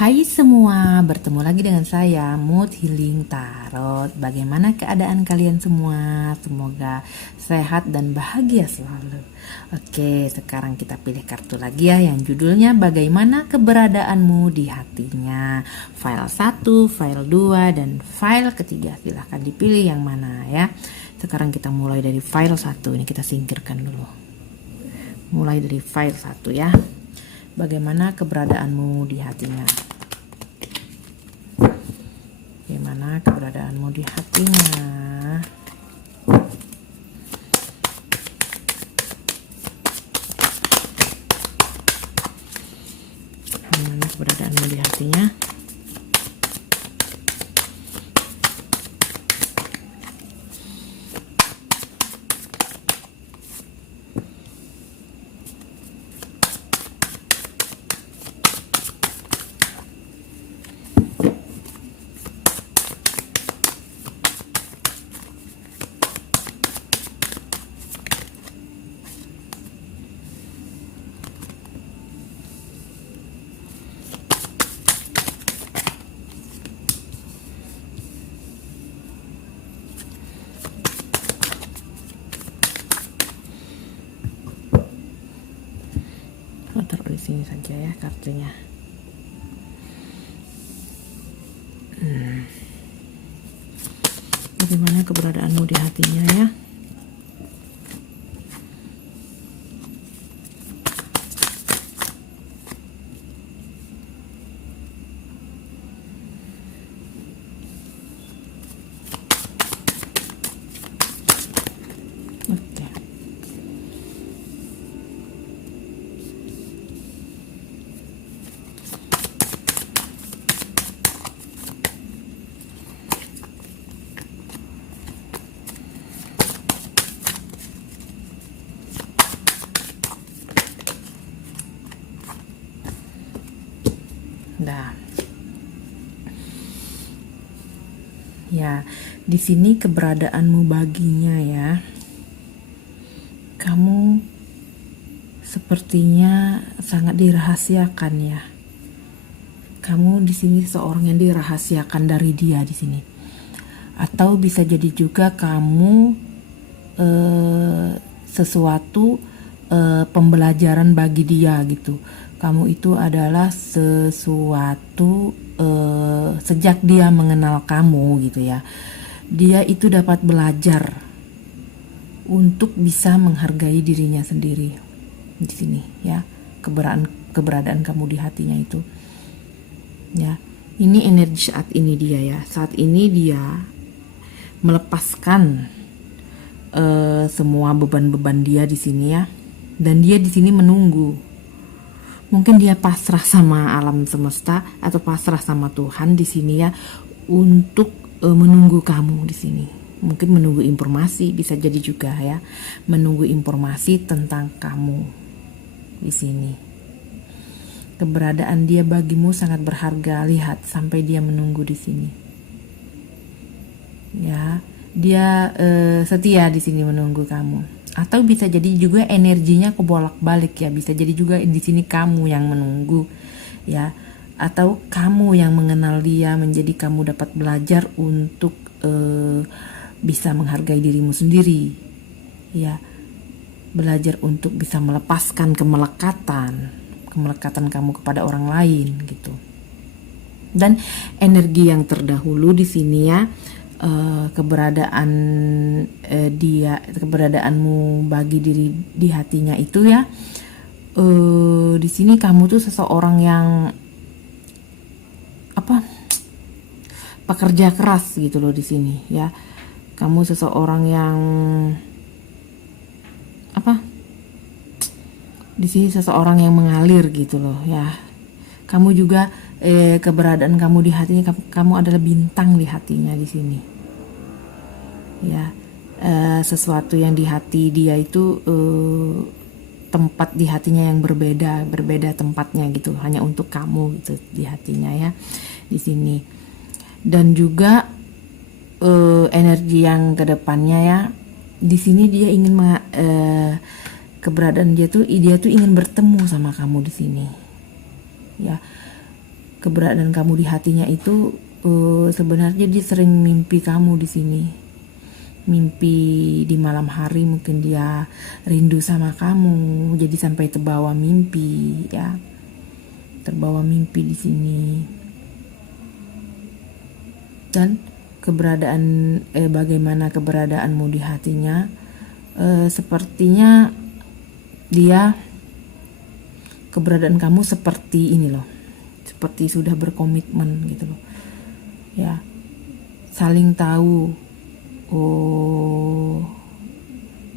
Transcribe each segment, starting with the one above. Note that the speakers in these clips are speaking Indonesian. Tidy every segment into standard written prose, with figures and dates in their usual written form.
Hai semua, bertemu lagi dengan saya Mood Healing Tarot. Bagaimana keadaan kalian semua? Semoga sehat dan bahagia selalu. Oke, sekarang kita pilih kartu lagi ya, yang judulnya Bagaimana Keberadaanmu di Hatinya. File 1, file 2, dan file ketiga. Silahkan dipilih yang mana ya. Sekarang kita mulai dari file 1. Ini kita singkirkan dulu. Mulai dari file 1 ya. Bagaimana keberadaanmu di hatinya? Bagaimana keberadaanmu di hatinya? Bagaimana keberadaanmu di hatinya? Taruh di sini saja ya kartunya. Bagaimana keberadaanmu di hatinya ya? Oke. Nah, ya, di sini keberadaanmu baginya ya. Kamu sepertinya sangat dirahasiakan ya. Kamu di sini seorang yang dirahasiakan dari dia di sini. Atau bisa jadi juga kamu sesuatu pembelajaran bagi dia gitu. Kamu itu adalah sesuatu sejak dia mengenal kamu gitu ya. Dia itu dapat belajar untuk bisa menghargai dirinya sendiri di sini ya. Keberadaan kamu di hatinya itu ya. Ini energi saat ini dia ya. Saat ini dia melepaskan semua beban-beban dia di sini ya. Dan dia di sini menunggu. Mungkin dia pasrah sama alam semesta atau pasrah sama Tuhan di sini ya, untuk menunggu kamu di sini. Mungkin menunggu informasi, bisa jadi juga ya, menunggu informasi tentang kamu di sini. Keberadaan dia bagimu sangat berharga. Lihat, sampai dia menunggu di sini. Ya, dia setia di sini menunggu kamu. Atau bisa jadi juga energinya kebolak-balik ya. Bisa jadi juga di sini kamu yang menunggu ya. Atau kamu yang mengenal dia, menjadi kamu dapat belajar untuk bisa menghargai dirimu sendiri ya. Belajar untuk bisa melepaskan kemelekatan kamu kepada orang lain gitu. Dan energi yang terdahulu di sini ya, keberadaanmu bagi diri di hatinya itu ya, di sini kamu tuh seseorang yang pekerja keras gitu loh di sini ya. Kamu seseorang yang di sini seseorang yang mengalir gitu loh ya. Kamu juga keberadaan kamu di hatinya, kamu adalah bintang di hatinya di sini ya. Sesuatu yang di hati dia itu tempat di hatinya yang berbeda tempatnya gitu, hanya untuk kamu gitu di hatinya ya di sini. Dan juga energi yang kedepannya ya, di sini dia ingin keberadaan dia tuh ingin bertemu sama kamu di sini ya. keberadaan kamu di hatinya itu sebenarnya dia sering mimpi kamu di sini. Mimpi di malam hari, mungkin dia rindu sama kamu, jadi sampai terbawa mimpi ya. Terbawa mimpi di sini. Dan keberadaan bagaimana keberadaanmu di hatinya, sepertinya dia, keberadaan kamu seperti ini loh, seperti sudah berkomitmen gitu loh ya, saling tahu.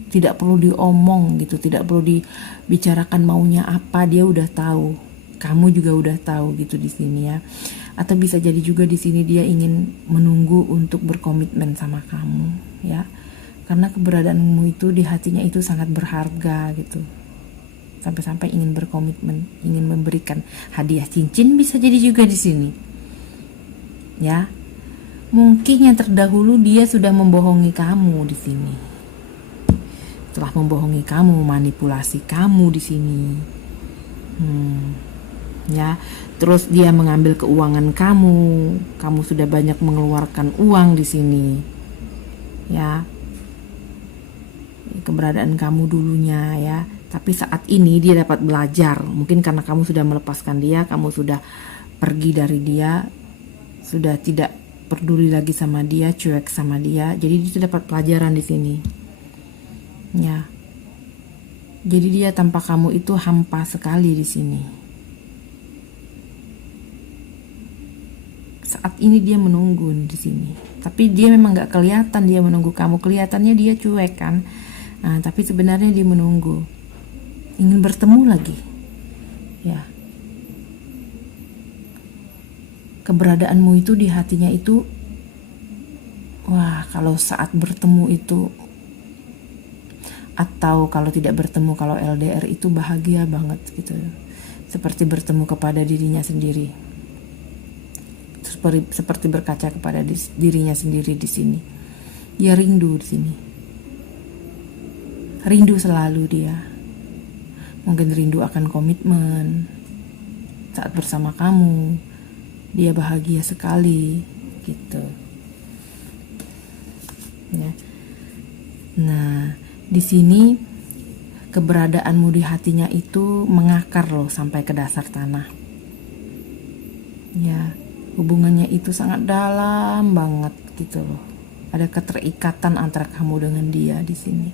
Tidak perlu diomong gitu, tidak perlu dibicarakan maunya apa, dia udah tahu, kamu juga udah tahu gitu di sini ya. Atau bisa jadi juga di sini dia ingin menunggu untuk berkomitmen sama kamu ya, karena keberadaanmu itu di hatinya itu sangat berharga gitu, sampai-sampai ingin berkomitmen, ingin memberikan hadiah cincin bisa jadi juga di sini ya. Mungkin yang terdahulu dia sudah membohongi kamu di sini. Setelah membohongi kamu, manipulasi kamu di sini. Ya, terus dia mengambil keuangan kamu. Kamu sudah banyak mengeluarkan uang di sini. Ya. Keberadaan kamu dulunya ya. Tapi saat ini dia dapat belajar. Mungkin karena kamu sudah melepaskan dia, kamu sudah pergi dari dia, sudah tidak peduli lagi sama dia, cuek sama dia. Jadi dia dapat pelajaran di sini. Ya. Jadi dia tanpa kamu itu hampa sekali di sini. Saat ini dia menunggu di sini. Tapi dia memang gak kelihatan dia menunggu kamu. Kelihatannya dia cuek kan. Nah, tapi sebenarnya dia menunggu. Ingin bertemu lagi. Ya. Keberadaanmu itu di hatinya itu, wah, kalau saat bertemu itu, atau kalau tidak bertemu, kalau LDR itu bahagia banget gitu, seperti bertemu kepada dirinya sendiri, seperti berkaca kepada dirinya sendiri di sini. Dia rindu di sini, rindu selalu dia, mungkin rindu akan komitmen saat bersama kamu. Dia bahagia sekali gitu ya. Nah, di sini keberadaanmu di hatinya itu mengakar loh sampai ke dasar tanah ya. Hubungannya itu sangat dalam banget gitu loh. Ada keterikatan antara kamu dengan dia di sini.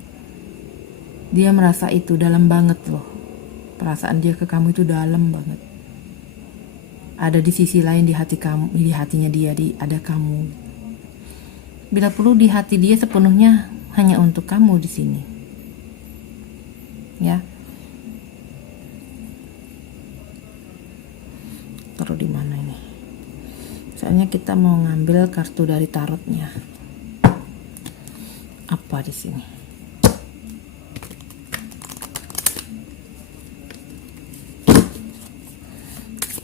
Dia merasa itu dalam banget loh. Perasaan dia ke kamu itu dalam banget. Ada di sisi lain di hati kamu, di hatinya dia ada kamu. Bila perlu di hati dia sepenuhnya hanya untuk kamu di sini. Ya. Taruh di mana ini? Soalnya kita mau ngambil kartu dari tarotnya. Apa di sini?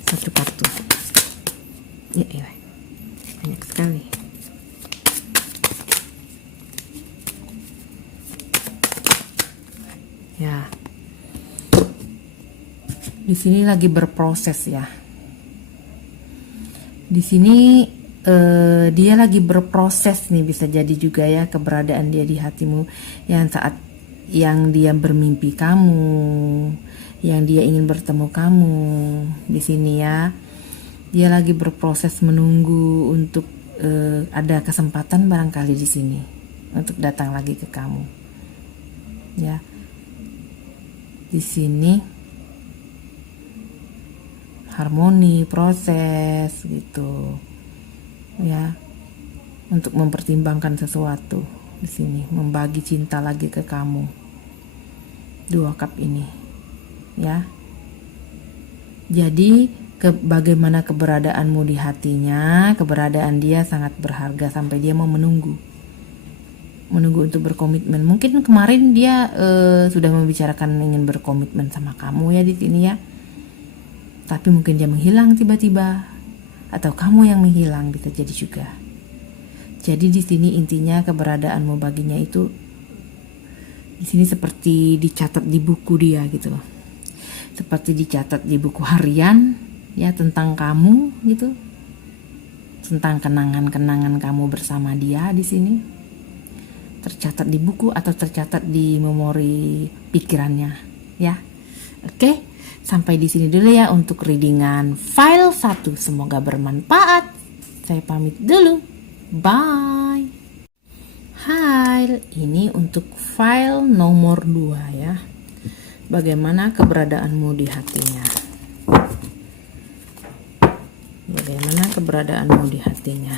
Satu kartu. Ya, banyak sekali. Ya, di sini lagi berproses ya. Di sini dia lagi berproses nih, bisa jadi juga ya keberadaan dia di hatimu yang saat yang dia bermimpi kamu, yang dia ingin bertemu kamu di sini ya. Dia lagi berproses menunggu untuk ada kesempatan barangkali di sini untuk datang lagi ke kamu. Ya. Di sini harmoni, proses gitu. Ya. Untuk mempertimbangkan sesuatu di sini, membagi cinta lagi ke kamu. 2 cup ini. Ya. Jadi bagaimana keberadaanmu di hatinya, keberadaan dia sangat berharga sampai dia mau menunggu untuk berkomitmen. Mungkin kemarin dia sudah membicarakan ingin berkomitmen sama kamu ya di sini ya, tapi mungkin dia menghilang tiba-tiba, atau kamu yang menghilang, bisa jadi juga. Jadi di sini intinya keberadaanmu baginya itu di sini seperti dicatat di buku dia gitu loh. Seperti dicatat di buku harian, ya tentang kamu gitu, tentang kenangan-kenangan kamu bersama dia di sini, tercatat di buku atau tercatat di memori pikirannya ya. Oke, sampai di sini dulu ya untuk readingan file 1. Semoga bermanfaat. Saya pamit dulu. Bye. Hai, ini untuk file nomor 2 ya. Bagaimana keberadaanmu di hatinya? Bagaimana keberadaanmu di hatinya?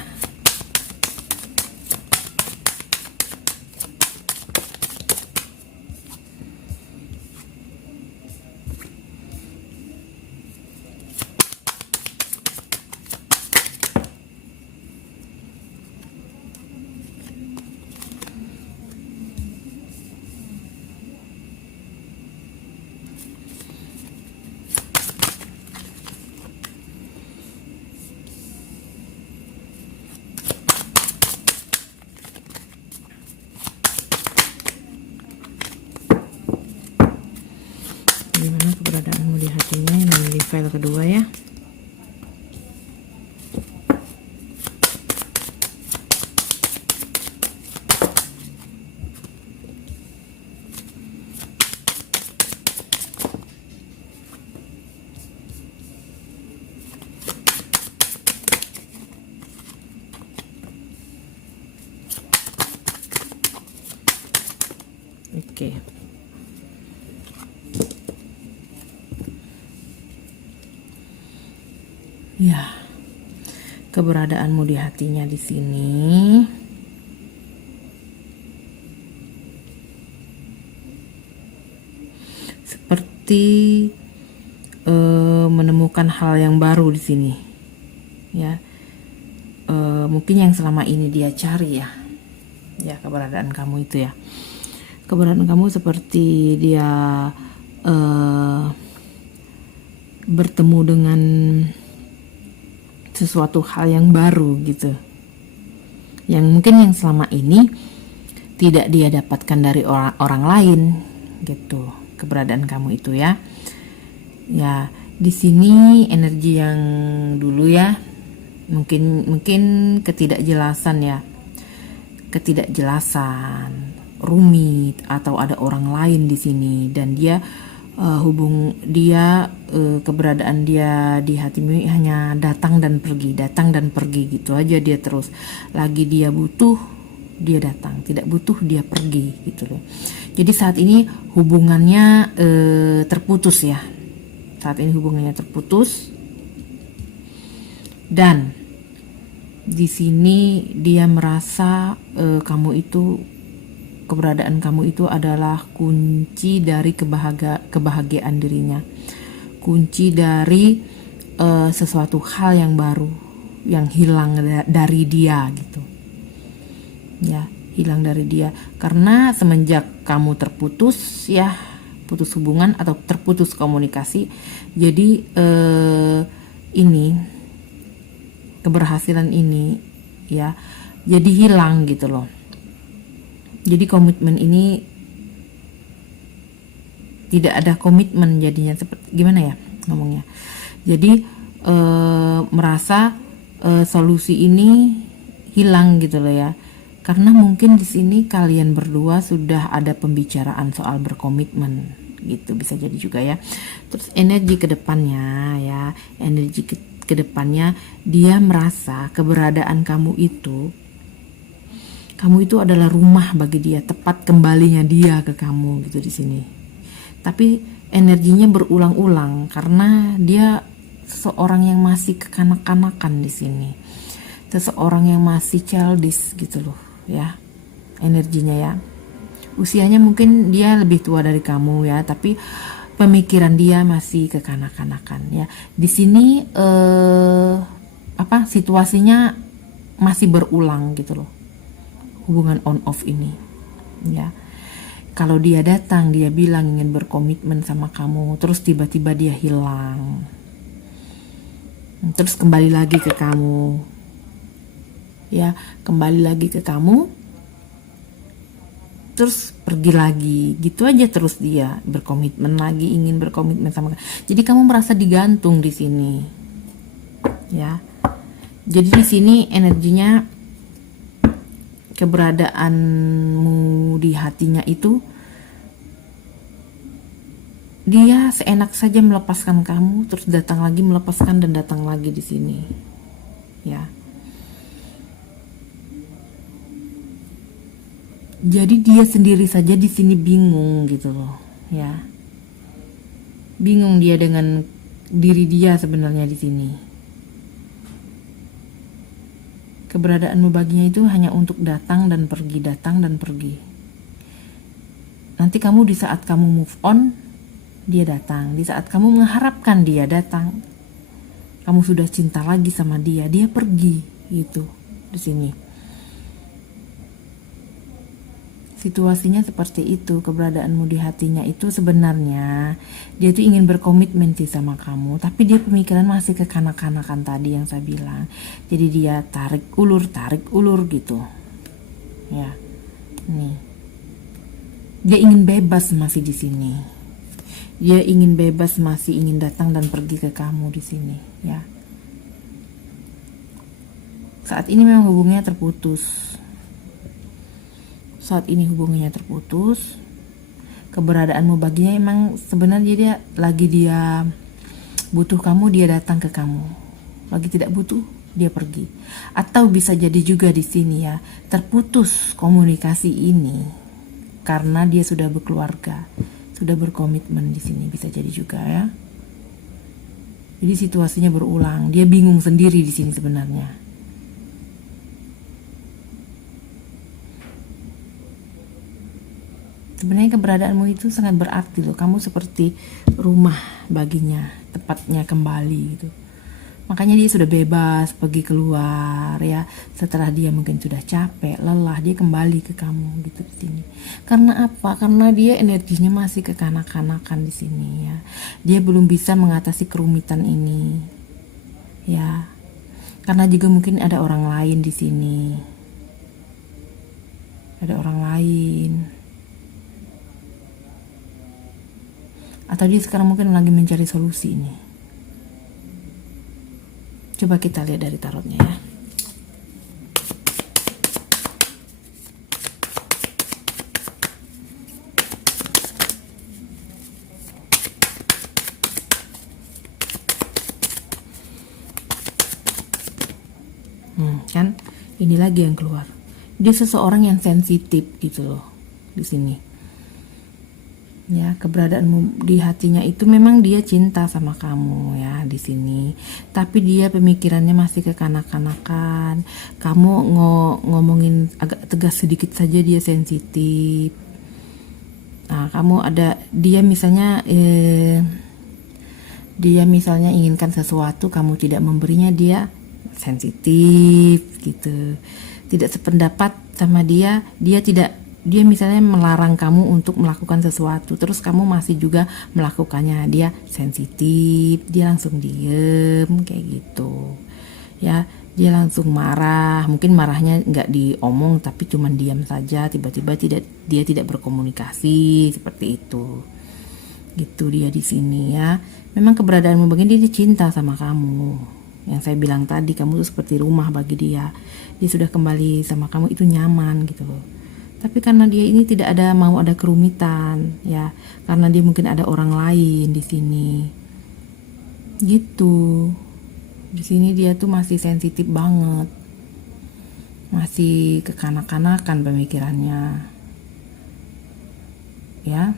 Bagaimana keberadaanmu di hatinya, yang di file kedua ya. Oke. Ya, keberadaanmu di hatinya di sini seperti menemukan hal yang baru di sini, ya. Mungkin yang selama ini dia cari ya, keberadaan kamu itu ya. Keberadaan kamu seperti dia bertemu dengan sesuatu hal yang baru gitu, yang mungkin yang selama ini tidak dia dapatkan dari orang lain gitu, keberadaan kamu itu ya. Ya, di sini energi yang dulu ya, mungkin ketidakjelasan ya, ketidakjelasan, rumit, atau ada orang lain di sini, dan dia keberadaan dia di hatimu hanya datang dan pergi gitu aja. Dia terus, lagi dia butuh dia datang, tidak butuh dia pergi gitu loh. Jadi saat ini hubungannya terputus ya. Saat ini hubungannya terputus, dan di sini dia merasa keberadaan kamu itu adalah kunci dari kebahagiaan dirinya, kunci dari sesuatu hal yang baru yang hilang dari dia gitu ya, hilang dari dia karena semenjak kamu terputus ya, putus hubungan atau terputus komunikasi, jadi ini keberhasilan ini ya jadi hilang gitu loh. Jadi komitmen ini tidak ada komitmen jadinya, seperti gimana ya ngomongnya. Jadi merasa solusi ini hilang gitu loh ya. Karena mungkin di sini kalian berdua sudah ada pembicaraan soal berkomitmen gitu, bisa jadi juga ya. Terus energi ke depannya ya, energi ke depannya dia merasa keberadaan kamu itu adalah rumah bagi dia, tempat kembalinya dia ke kamu gitu di sini. Tapi energinya berulang-ulang karena dia seseorang yang masih kekanak-kanakan di sini, seseorang yang masih childish gitu loh ya, energinya ya. Usianya mungkin dia lebih tua dari kamu ya, tapi pemikiran dia masih kekanak-kanakan ya. Di sini situasinya masih berulang gitu loh, hubungan on off ini ya. Kalau dia datang, dia bilang ingin berkomitmen sama kamu, terus tiba-tiba dia hilang, terus kembali lagi ke kamu ya, kembali lagi ke kamu, terus pergi lagi gitu aja. Terus dia berkomitmen lagi, ingin berkomitmen sama kamu. Jadi kamu merasa digantung di sini ya. Jadi di sini energinya, keberadaanmu di hatinya itu, dia seenak saja melepaskan kamu, terus datang lagi melepaskan dan datang lagi di sini, ya. Jadi dia sendiri saja di sini bingung gitu loh, ya. Bingung dia dengan diri dia sebenarnya di sini. Keberadaanmu baginya itu hanya untuk datang dan pergi, datang dan pergi. Nanti kamu di saat kamu move on, dia datang. Di saat kamu mengharapkan dia datang, kamu sudah cinta lagi sama dia, dia pergi gitu di sini. Situasinya seperti itu. Keberadaanmu di hatinya itu sebenarnya dia tuh ingin berkomitmen sih sama kamu, tapi dia pemikiran masih kekanak-kanakan tadi yang saya bilang. Jadi dia tarik ulur gitu, ya. Nih, dia ingin bebas masih di sini. Dia ingin bebas, masih ingin datang dan pergi ke kamu di sini, ya. Saat ini memang hubungannya terputus. Saat ini hubungannya terputus. Keberadaanmu baginya emang sebenarnya dia butuh kamu, dia datang ke kamu. Lagi tidak butuh, dia pergi. Atau bisa jadi juga di sini ya, terputus komunikasi ini karena dia sudah berkeluarga, sudah berkomitmen di sini, bisa jadi juga ya. Jadi situasinya berulang, dia bingung sendiri di sini sebenarnya. Sebenarnya keberadaanmu itu sangat berarti loh. Kamu seperti rumah baginya, tepatnya kembali gitu. Makanya dia sudah bebas pergi keluar ya. Setelah dia mungkin sudah capek, lelah, dia kembali ke kamu gitu di sini. Karena apa? Karena dia energinya masih kekanak-kanakan di sini ya. Dia belum bisa mengatasi kerumitan ini. Ya. Karena juga mungkin ada orang lain di sini. Ada orang lain. Atau dia sekarang mungkin lagi mencari solusi ini. Coba kita lihat dari tarotnya ya. Kan ini lagi yang keluar. Dia seseorang yang sensitif gitu loh di sini. Ya, keberadaanmu di hatinya itu memang dia cinta sama kamu ya di sini. Tapi dia pemikirannya masih kekanak-kanakan. Kamu ngomongin agak tegas sedikit saja dia sensitif. Nah, kamu ada dia misalnya inginkan sesuatu, kamu tidak memberinya, dia sensitif gitu. Tidak sependapat sama dia misalnya melarang kamu untuk melakukan sesuatu, terus kamu masih juga melakukannya, dia sensitif, dia langsung diem kayak gitu ya. Dia langsung marah, mungkin marahnya nggak diomong tapi cuman diam saja, tiba-tiba dia tidak berkomunikasi seperti itu gitu dia di sini ya. Memang keberadaanmu begini, dia cinta sama kamu. Yang saya bilang tadi, kamu tuh seperti rumah bagi dia. Dia sudah kembali sama kamu, itu nyaman gitu loh. Tapi karena dia ini tidak mau ada kerumitan ya, karena dia mungkin ada orang lain di sini gitu. Di sini dia tuh masih sensitif banget, masih kekanak-kanakan pemikirannya ya.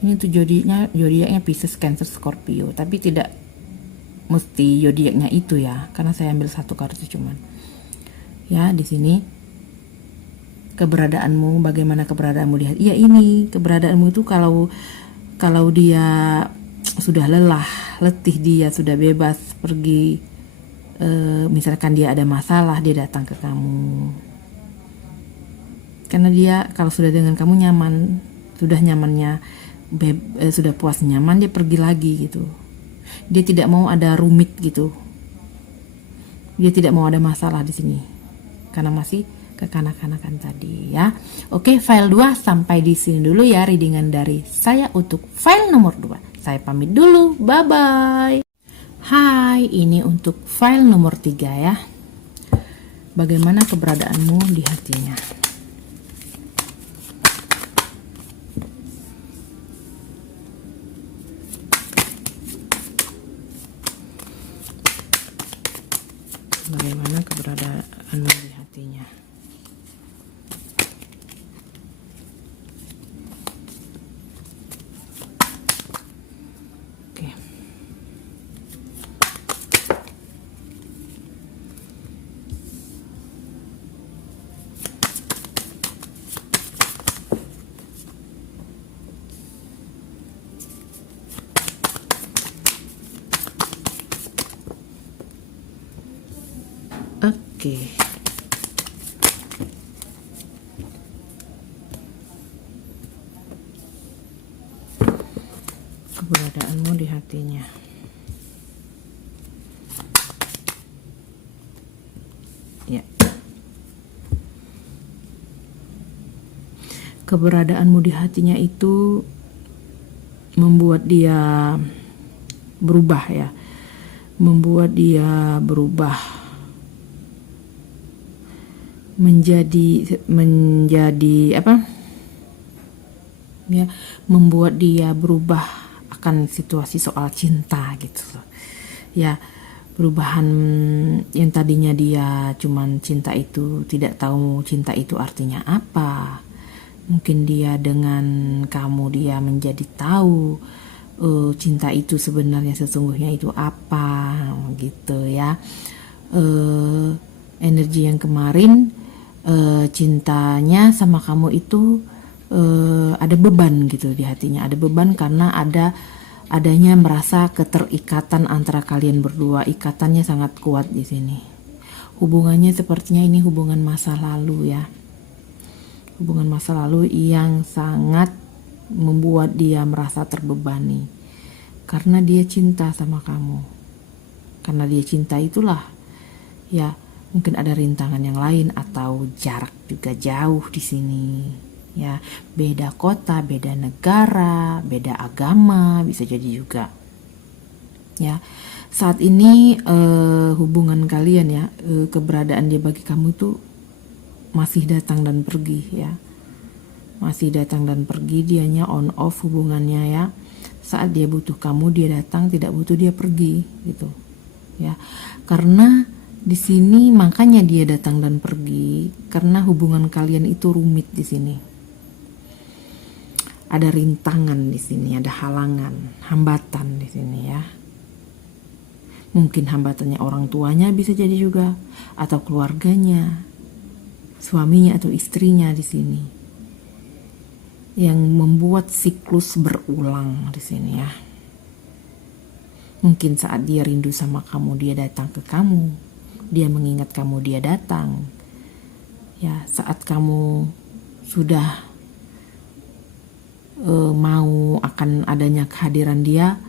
Ini tuh zodiaknya Pisces, Cancer, Scorpio, tapi tidak mesti zodiaknya itu ya, karena saya ambil satu kartu cuman. Ya, di sini keberadaanmu, bagaimana keberadaanmu lihat. Ya, ini keberadaanmu itu kalau dia sudah letih, dia sudah bebas pergi, misalkan dia ada masalah, dia datang ke kamu. Karena dia kalau sudah dengan kamu nyaman, sudah nyamannya, sudah puas nyaman, dia pergi lagi gitu. Dia tidak mau ada rumit gitu. Dia tidak mau ada masalah di sini. Karena masih kekanak-kanakan tadi ya. Oke, file 2 sampai di sini dulu ya readingan dari saya untuk file nomor 2. Saya pamit dulu, bye-bye. Hai, ini untuk file nomor 3 ya. Bagaimana keberadaanmu di hatinya? Bagaimana keberadaanmu di hatinya? Oke. Oke. Keberadaanmu di hatinya. Ya. Keberadaanmu di hatinya itu membuat dia berubah ya. Membuat dia berubah menjadi apa? Ya, membuat dia berubah akan situasi soal cinta gitu loh. Ya, perubahan yang tadinya dia cuman cinta itu tidak tahu cinta itu artinya apa. Mungkin dia dengan kamu dia menjadi tahu cinta itu sebenarnya sesungguhnya itu apa gitu ya. Energi yang kemarin cintanya sama kamu itu ada beban gitu di hatinya, ada beban karena adanya merasa keterikatan antara kalian berdua, ikatannya sangat kuat di sini. Hubungannya sepertinya ini hubungan masa lalu ya, hubungan masa lalu yang sangat membuat dia merasa terbebani karena dia cinta sama kamu, karena dia cinta itulah ya. Mungkin ada rintangan yang lain atau jarak juga jauh di sini. Ya, beda kota, beda negara, beda agama bisa jadi juga. Ya, saat ini hubungan kalian ya, keberadaan dia bagi kamu itu masih datang dan pergi ya. Masih datang dan pergi, dianya on off hubungannya ya. Saat dia butuh kamu dia datang, tidak butuh dia pergi gitu. Ya. Karena di sini makanya dia datang dan pergi karena hubungan kalian itu rumit di sini. Ada rintangan di sini, ada halangan, hambatan di sini ya. Mungkin hambatannya orang tuanya bisa jadi juga atau keluarganya, suaminya atau istrinya di sini. Yang membuat siklus berulang di sini ya. Mungkin saat dia rindu sama kamu dia datang ke kamu. Dia mengingat kamu dia datang. Ya, saat kamu sudah mau akan adanya kehadiran dia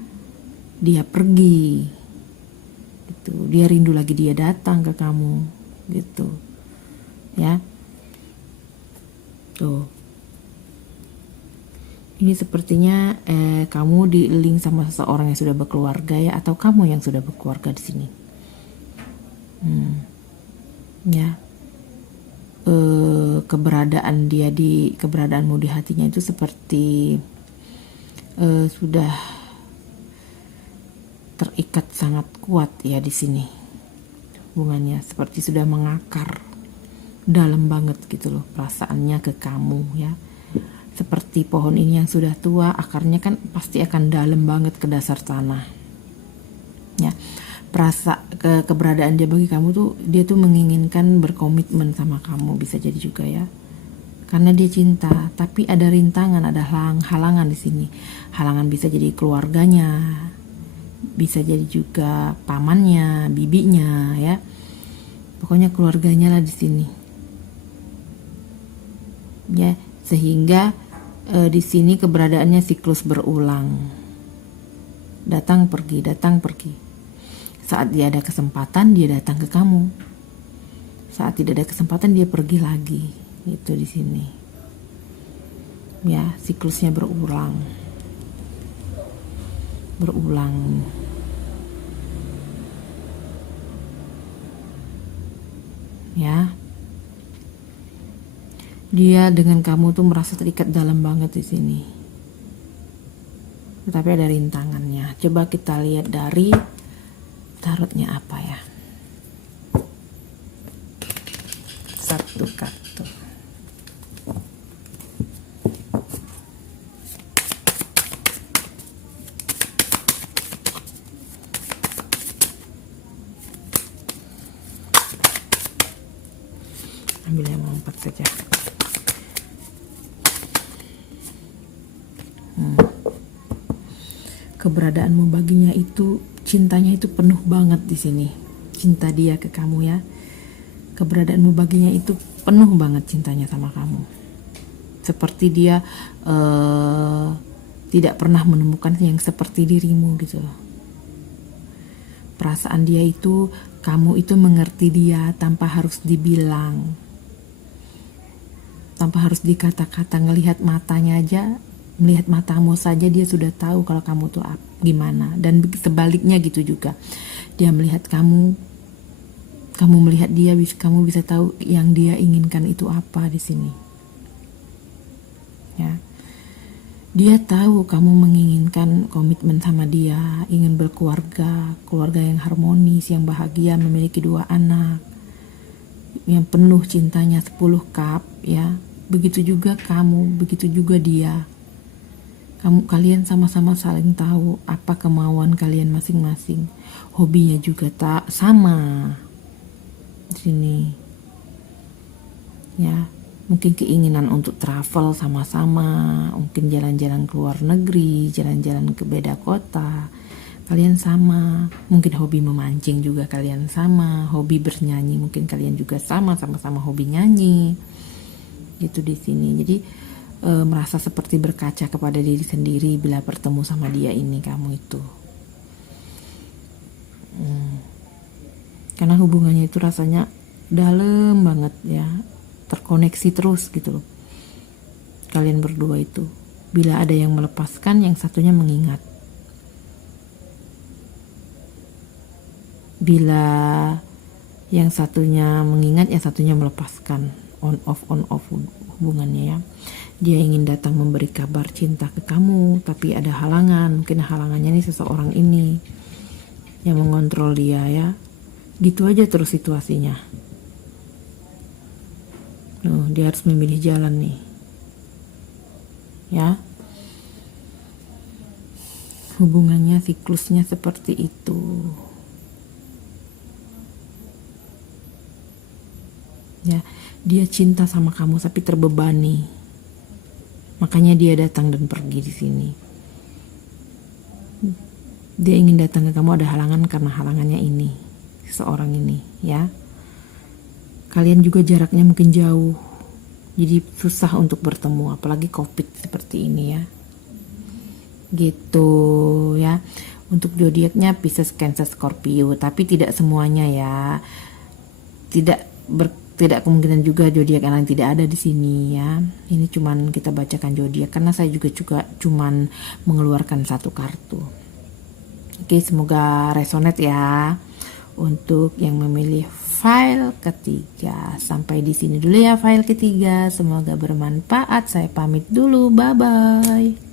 pergi. Gitu. Dia rindu lagi dia datang ke kamu gitu. Ya. Tuh. Ini sepertinya kamu di-link sama seseorang yang sudah berkeluarga ya, atau kamu yang sudah berkeluarga di sini. Ya, keberadaanmu di hatinya itu seperti sudah terikat sangat kuat ya di sini. Hubungannya seperti sudah mengakar dalam banget gitu loh perasaannya ke kamu ya. Seperti pohon ini yang sudah tua, akarnya kan pasti akan dalam banget ke dasar tanah. Ya. Keberadaan dia bagi kamu tuh, dia tuh menginginkan berkomitmen sama kamu, bisa jadi juga ya, karena dia cinta. Tapi ada rintangan, ada halangan di sini. Halangan bisa jadi keluarganya, bisa jadi juga pamannya, bibinya ya, pokoknya keluarganya lah di sini ya. Sehingga di sini keberadaannya siklus berulang, datang pergi, datang pergi. Saat dia ada kesempatan dia datang ke kamu, saat tidak ada kesempatan dia pergi lagi. Itu di sini ya, siklusnya berulang. berulang. Ya, dia dengan kamu tuh merasa terikat dalam banget di sini. Tetapi ada rintangannya. Coba kita lihat dari tarotnya apa ya. Satu kartu. Ambil yang empat saja. Keberadaanmu baginya itu, cintanya itu penuh banget di sini. Cinta dia ke kamu ya. Keberadaanmu baginya itu penuh banget cintanya sama kamu. Seperti dia tidak pernah menemukan yang seperti dirimu gitu. Perasaan dia itu, kamu itu mengerti dia tanpa harus dibilang, tanpa harus dikata-kata. Ngelihat matanya aja, melihat matamu saja dia sudah tahu kalau kamu tuh gimana. Dan sebaliknya gitu juga, dia melihat kamu, kamu melihat dia, kamu bisa tahu yang dia inginkan itu apa di sini. Ya, dia tahu kamu menginginkan komitmen sama dia, ingin berkeluarga, keluarga yang harmonis, yang bahagia, memiliki 2 anak, yang penuh cintanya 10 cup ya. Begitu juga kamu, begitu juga dia. Kalian sama-sama saling tahu apa kemauan kalian masing-masing. Hobinya juga tak sama di sini. Ya, mungkin keinginan untuk travel sama-sama, mungkin jalan-jalan ke luar negeri, jalan-jalan ke beda kota. Kalian sama, mungkin hobi memancing juga kalian sama, hobi bernyanyi mungkin kalian juga sama-sama hobi nyanyi. Gitu di sini. Jadi merasa seperti berkaca kepada diri sendiri bila bertemu sama dia ini, kamu itu. Karena hubungannya itu rasanya dalam banget ya, terkoneksi terus gitu loh. Kalian berdua itu, bila ada yang melepaskan, yang satunya mengingat. Bila yang satunya mengingat, yang satunya melepaskan. On off hubungannya ya. Dia ingin datang memberi kabar cinta ke kamu, tapi ada halangan. Mungkin halangannya nih seseorang ini yang mengontrol dia ya. Gitu aja terus situasinya. Dia harus memilih jalan nih. Ya. Hubungannya, siklusnya seperti itu. Ya, dia cinta sama kamu tapi terbebani. Makanya dia datang dan pergi di sini. Dia ingin datang ke kamu, ada halangan karena halangannya ini, seorang ini, ya. Kalian juga jaraknya mungkin jauh, jadi susah untuk bertemu, apalagi COVID seperti ini ya. Gitu ya. Untuk zodiaknya Pisces, Cancer, Scorpio, tapi tidak semuanya ya. Tidak kemungkinan juga zodiak yang lain tidak ada di sini ya. Ini cuman kita bacakan zodiak karena saya juga cuman mengeluarkan satu kartu. Oke, semoga resonate ya untuk yang memilih file ketiga. Sampai di sini dulu ya file ketiga. Semoga bermanfaat. Saya pamit dulu. Bye bye.